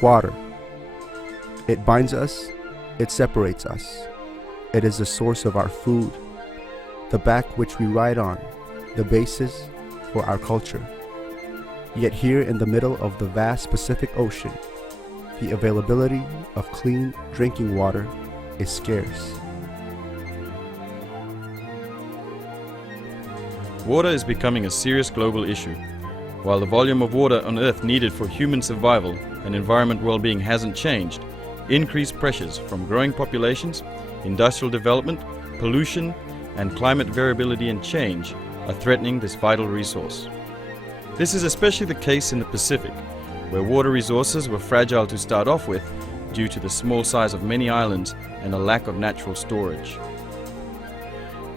Water. It binds us, it separates us. It is the source of our food, the back which we ride on, the basis for our culture. Yet here in the middle of the vast Pacific Ocean, the availability of clean drinking water is scarce. Water is becoming a serious global issue. While the volume of water on Earth needed for human survival and environment well-being hasn't changed, increased pressures from growing populations, industrial development, pollution, and climate variability and change are threatening this vital resource. This is especially the case in the Pacific, where water resources were fragile to start off with due to the small size of many islands and a lack of natural storage.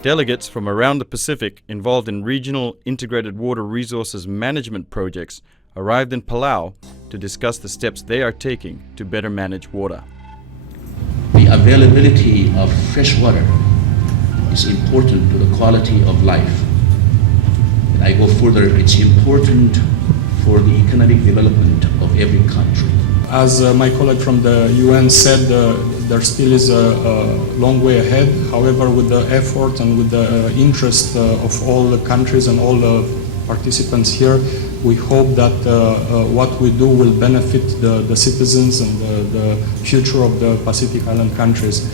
Delegates from around the Pacific involved in regional integrated water resources management projects arrived in Palau to discuss the steps they are taking to better manage water. The availability of fresh water is important to the quality of life. And I go further, it's important for the economic development of every country. As my colleague from the UN said, there still is a long way ahead. However, with the effort and with the interest of all the countries and all the participants here, we hope that what we do will benefit the citizens and the future of the Pacific Island countries.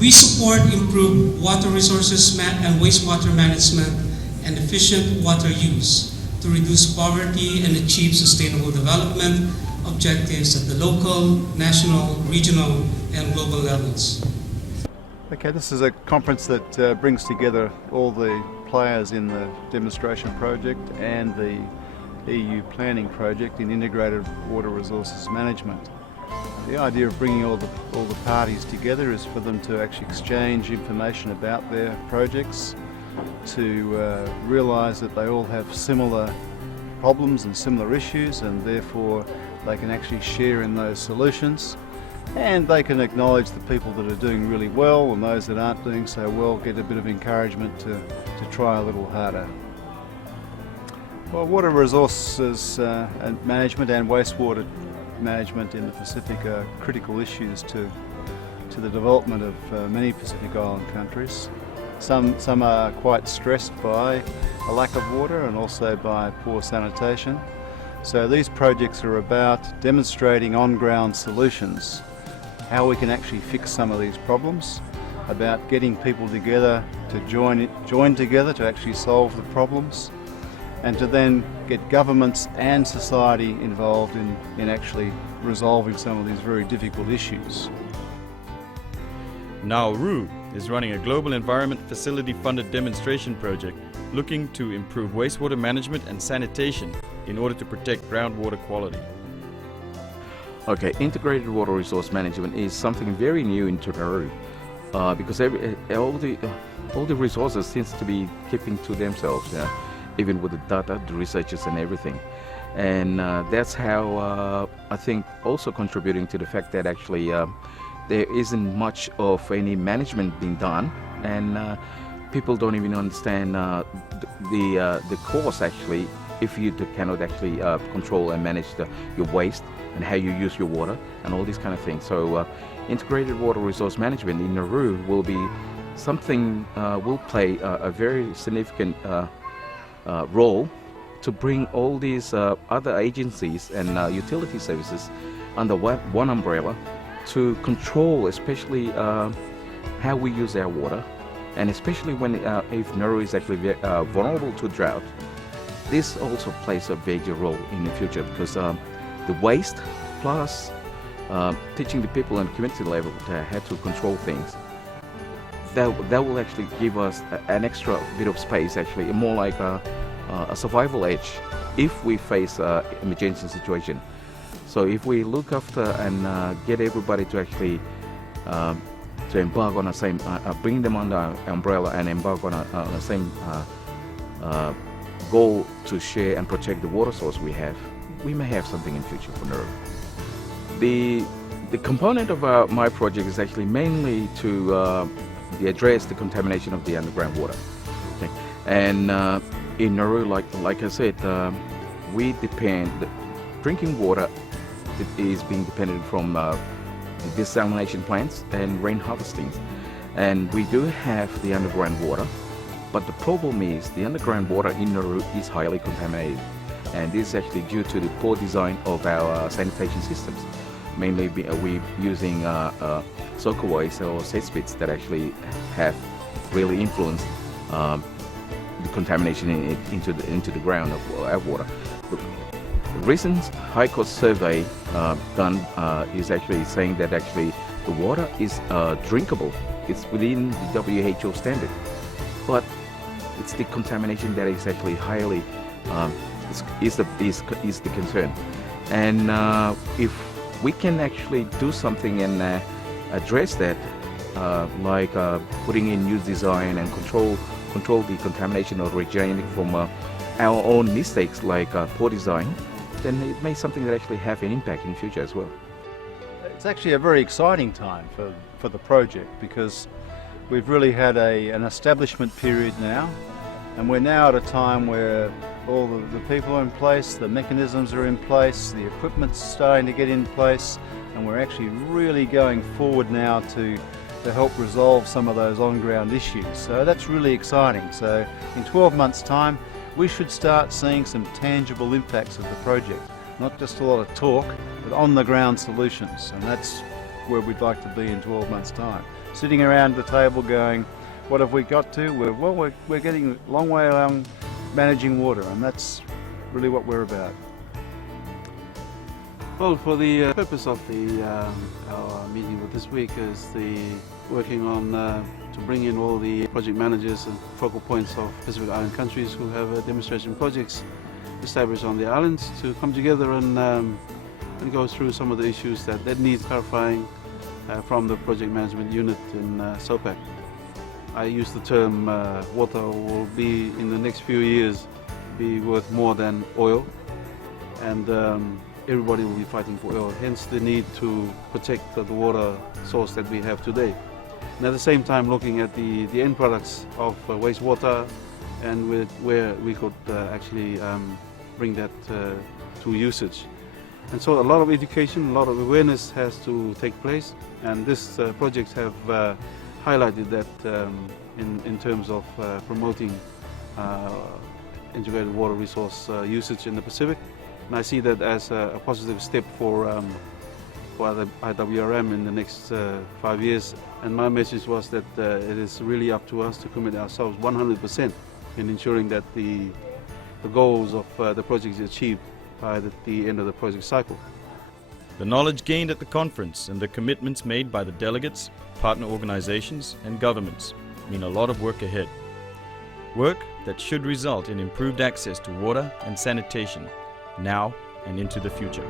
We support improved water resources and wastewater management and efficient water use to reduce poverty and achieve sustainable development objectives at the local, national, regional, and global levels. Okay, this is a conference that brings together all the players in the demonstration project and the EU planning project in integrated water resources management. The idea of bringing all the parties together is for them to actually exchange information about their projects, to realise that they all have similar problems and similar issues, and therefore they can actually share in those solutions, and they can acknowledge the people that are doing really well, and those that aren't doing so well get a bit of encouragement to try a little harder. Well, water resources and management and wastewater management in the Pacific are critical issues to the development of many Pacific Island countries. Some are quite stressed by a lack of water and also by poor sanitation. So these projects are about demonstrating on-ground solutions, how we can actually fix some of these problems, about getting people together to join together to actually solve the problems, and to then get governments and society involved in actually resolving some of these very difficult issues. Nauru is running a global environment facility-funded demonstration project looking to improve wastewater management and sanitation in order to protect groundwater quality. Okay, integrated water resource management is something very new in Nauru because all the resources seems to be keeping to themselves, even with the data, the researchers and everything. And that's how I think also contributing to the fact that actually there isn't much of any management being done, and people don't even understand the cost actually if you cannot actually control and manage your waste and how you use your water and all these kind of things. So integrated water resource management in Nauru will be something, will play a very significant role to bring all these other agencies and utility services under one umbrella to control especially how we use our water, and especially when if Nauru is actually vulnerable to drought. This also plays a major role in the future because the waste plus teaching the people on the community level how to control things, that will actually give us an extra bit of space, actually more like a survival edge if we face an emergency situation. So if we look after and get everybody to actually to embark on the same, bring them under our umbrella and embark on the same goal to share and protect the water source we have, we may have something in future for Nauru. The component of my project is actually mainly to address the contamination of the underground water. Okay. And in Nauru, like I said, we depend drinking water is being dependent from desalination plants and rain harvesting. And we do have the underground water, but the problem is the underground water in Nauru is highly contaminated. And this is actually due to the poor design of our sanitation systems. Mainly we're using soak waste or cesspits that actually have really influenced the contamination into the ground of our water. The recent High Court survey done is actually saying that actually the water is drinkable. It's within the WHO standard, but it's the contamination that is actually highly is the concern. And if we can actually do something and address that, like putting in new design and control the contamination or originating from our own mistakes, like poor design, then it may something that actually have an impact in the future as well. It's actually a very exciting time for the project, because we've really had an establishment period now, and we're now at a time where all the people are in place, the mechanisms are in place, the equipment's starting to get in place, and we're actually really going forward now to help resolve some of those on-ground issues. So that's really exciting. So in 12 months' time, we should start seeing some tangible impacts of the project. Not just a lot of talk, but on-the-ground solutions. And that's where we'd like to be in 12 months' time. Sitting around the table going, what have we got to? We're getting a long way along managing water, and that's really what we're about. Well, for the purpose of our meeting this week is working on to bring in all the project managers and focal points of Pacific Island countries who have demonstration projects established on the islands to come together and go through some of the issues that need clarifying from the project management unit in SOPAC. I use the term water will be in the next few years be worth more than oil, and everybody will be fighting for oil, hence the need to protect the water source that we have today. And at the same time looking at the end products of wastewater and where we could actually bring that to usage. And so a lot of education, a lot of awareness has to take place, and this projects have highlighted that in terms of promoting integrated water resource usage in the Pacific. And I see that as a positive step for the IWRM in the next 5 years. And my message was that it is really up to us to commit ourselves 100% in ensuring that the goals of the project is achieved by the end of the project cycle. The knowledge gained at the conference and the commitments made by the delegates, partner organizations and governments mean a lot of work ahead. Work that should result in improved access to water and sanitation now and into the future.